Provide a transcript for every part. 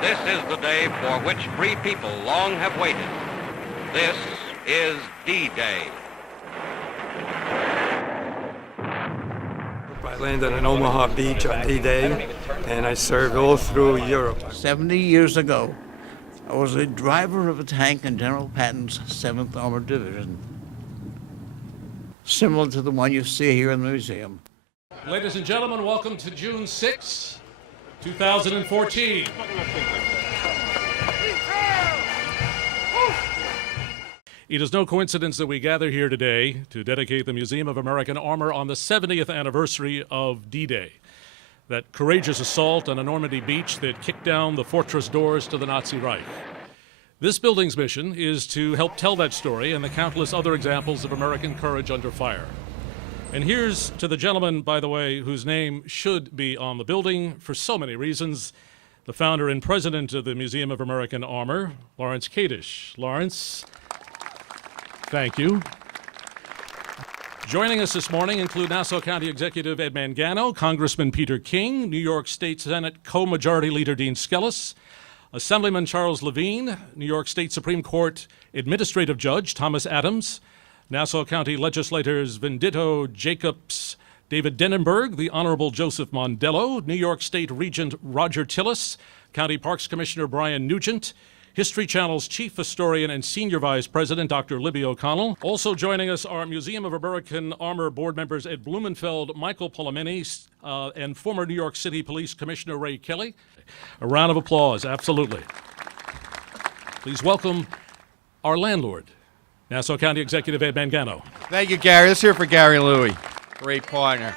This is the day for which free people long have waited. This is D-Day. I landed in Omaha Beach on D-Day, and I served all through Europe. 70 years ago, I was a driver of a tank in General Patton's 7th Armored Division, similar to the one you see here in the museum. Ladies and gentlemen, welcome to June 6, 2014. It is no coincidence that we gather here today to dedicate the Museum of American Armor on the 70th anniversary of D-Day, that courageous assault on a Normandy beach that kicked down the fortress doors to the Nazi Reich. This building's mission is to help tell that story and the countless other examples of American courage under fire. And here's to the gentleman, by the way, whose name should be on the building for so many reasons, the founder and president of the Museum of American Armor, Lawrence Kadish. Lawrence, thank you. Joining us this morning include Nassau County Executive Ed Mangano, Congressman Peter King, New York State Senate Co-Majority Leader Dean Skelos, Assemblyman Charles Levine, New York State Supreme Court Administrative Judge Thomas Adams, Nassau County Legislators Venditto Jacobs, David Denenberg, the Honorable Joseph Mondello, New York State Regent Roger Tillis, County Parks Commissioner Brian Nugent, History Channel's Chief Historian and Senior Vice President Dr. Libby O'Connell. Also joining us are Museum of American Armor board members Ed Blumenfeld, Michael Polemini, and former New York City Police Commissioner Ray Kelly. A round of applause, absolutely. Please welcome our landlord, Nassau County Executive Ed Mangano. Thank you, Gary. Let's hear it for Gary Louie, great partner.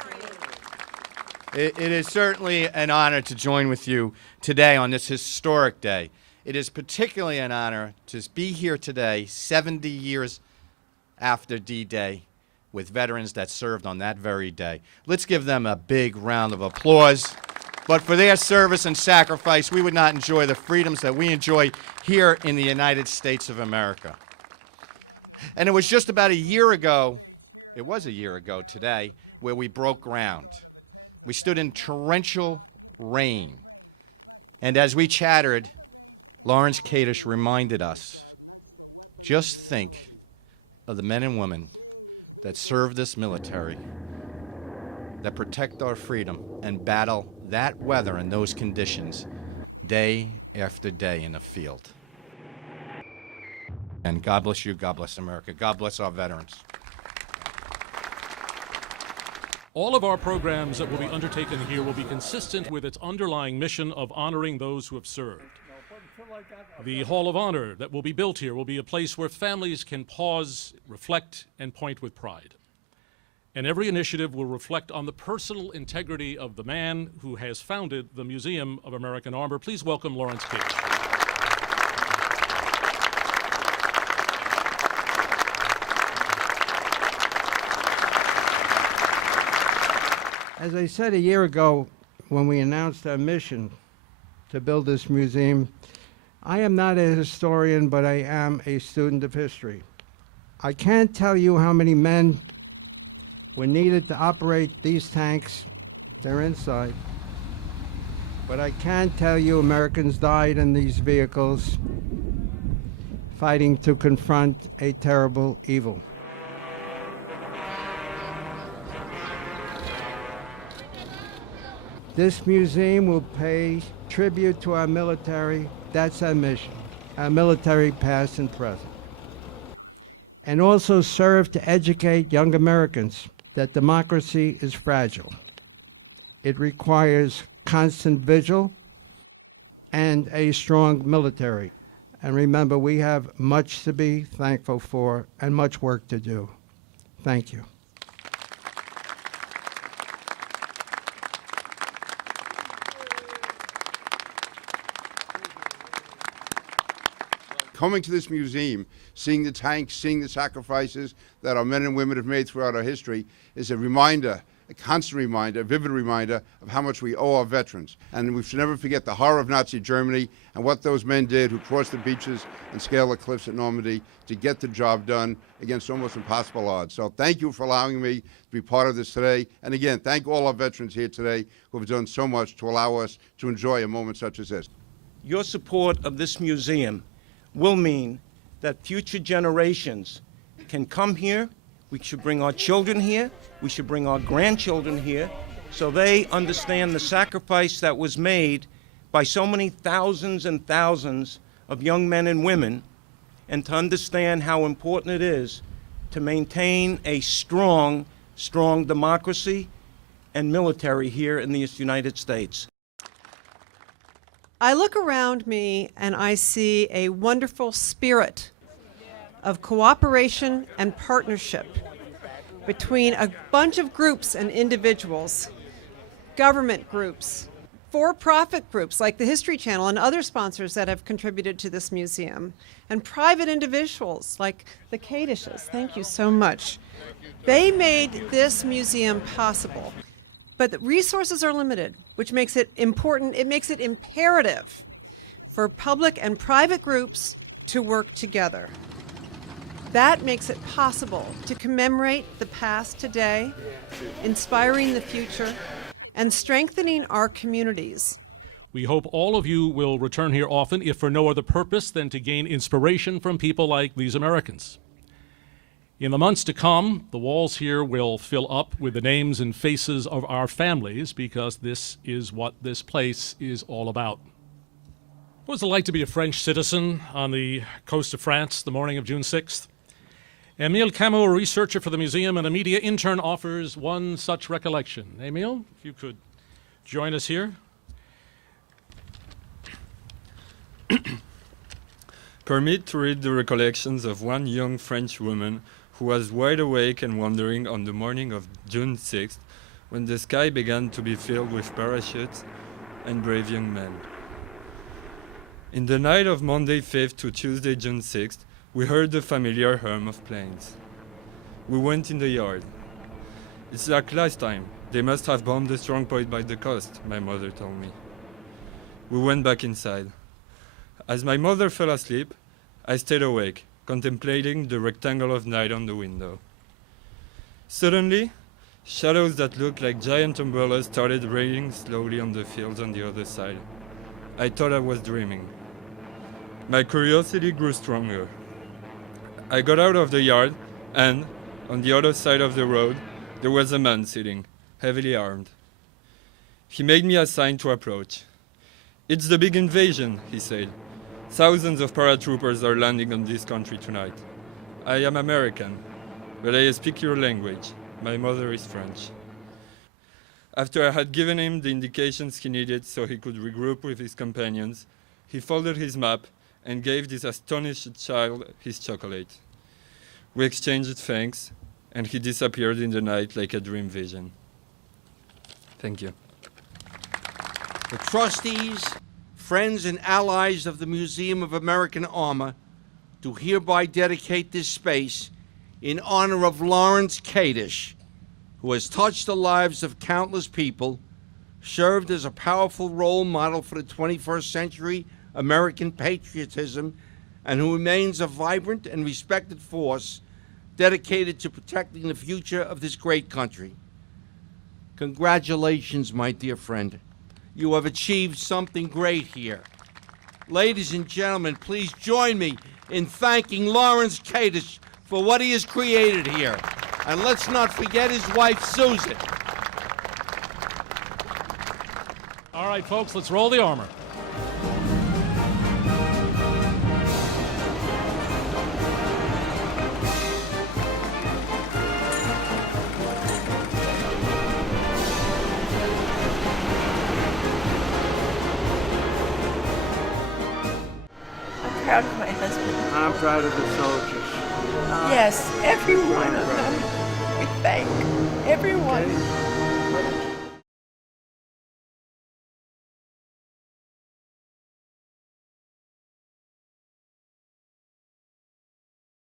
It is certainly an honor to join with you today on this historic day. It is particularly an honor to be here today, 70 years after D-Day, with veterans that served on that very day. Let's give them a big round of applause. But for their service and sacrifice, we would not enjoy the freedoms that we enjoy here in the United States of America. And it was just about a year ago, it was a year ago today, where we broke ground. We stood in torrential rain. And as we chattered, Lawrence Kadish reminded us, just think of the men and women that serve this military, that protect our freedom and battle that weather and those conditions day after day in the field. And God bless you, God bless America, God bless our veterans. All of our programs that will be undertaken here will be consistent with its underlying mission of honoring those who have served. The Hall of Honor that will be built here will be a place where families can pause, reflect, and point with pride. And every initiative will reflect on the personal integrity of the man who has founded the Museum of American Armor. Please welcome Lawrence Kadish. As I said a year ago when we announced our mission to build this museum, I am not a historian, but I am a student of history. I can't tell you how many men were needed to operate these tanks. They're inside. But I can tell you Americans died in these vehicles fighting to confront a terrible evil. This museum will pay tribute to our military. That's our mission, our military past and present. And also serve to educate young Americans that democracy is fragile. It requires constant vigil and a strong military. And remember, we have much to be thankful for and much work to do. Thank you. Coming to this museum, seeing the tanks, seeing the sacrifices that our men and women have made throughout our history is a reminder, a constant reminder, a vivid reminder of how much we owe our veterans. And we should never forget the horror of Nazi Germany and what those men did who crossed the beaches and scaled the cliffs at Normandy to get the job done against almost impossible odds. So thank you for allowing me to be part of this today. And again, thank all our veterans here today who have done so much to allow us to enjoy a moment such as this. Your support of this museum will mean that future generations can come here. We should bring our children here. We should bring our grandchildren here so they understand the sacrifice that was made by so many thousands and thousands of young men and women, and to understand how important it is to maintain a strong democracy and military here in the United States. I look around me and I see a wonderful spirit of cooperation and partnership between a bunch of groups and individuals, government groups, for-profit groups like the History Channel and other sponsors that have contributed to this museum, and private individuals like the Kadishes. Thank you so much. They made this museum possible, but the resources are limited, which makes it important. It makes it imperative for public and private groups to work together. That makes it possible to commemorate the past today, inspiring the future, and strengthening our communities. We hope all of you will return here often, if for no other purpose than to gain inspiration from people like these Americans. In the months to come, the walls here will fill up with the names and faces of our families, because this is what this place is all about. What was it like to be a French citizen on the coast of France the morning of June 6th? Emile Camus, a researcher for the museum and a media intern, offers one such recollection. Emile, if you could join us here. Permit to read the recollections of one young French woman who was wide awake and wondering on the morning of June 6th, when the sky began to be filled with parachutes and brave young men. In the night of Monday 5th to Tuesday June 6th, we heard the familiar hum of planes. We went in the yard. It's like last time. They must have bombed the strong point by the coast, my mother told me. We went back inside. As my mother fell asleep, I stayed awake, contemplating the rectangle of night on the window. Suddenly, shadows that looked like giant umbrellas started raining slowly on the fields on the other side. I thought I was dreaming. My curiosity grew stronger. I got out of the yard, and, on the other side of the road, there was a man sitting, heavily armed. He made me a sign to approach. "It's the big invasion," he said. "Thousands of paratroopers are landing on this country tonight. I am American, but I speak your language. My mother is French." After I had given him the indications he needed so he could regroup with his companions, he folded his map and gave this astonished child his chocolate. We exchanged thanks, and he disappeared in the night like a dream vision. Thank you. The trustees, friends, and allies of the Museum of American Armor do hereby dedicate this space in honor of Lawrence Kadish, who has touched the lives of countless people, served as a powerful role model for the 21st century American patriotism, and who remains a vibrant and respected force dedicated to protecting the future of this great country. Congratulations, my dear friend. You have achieved something great here. Ladies and gentlemen, please join me in thanking Lawrence Kadish for what he has created here. And let's not forget his wife, Susan. All right, folks, let's roll the armor. Proud of my husband. I'm proud of the soldiers. Yes, every one of them. We thank everyone.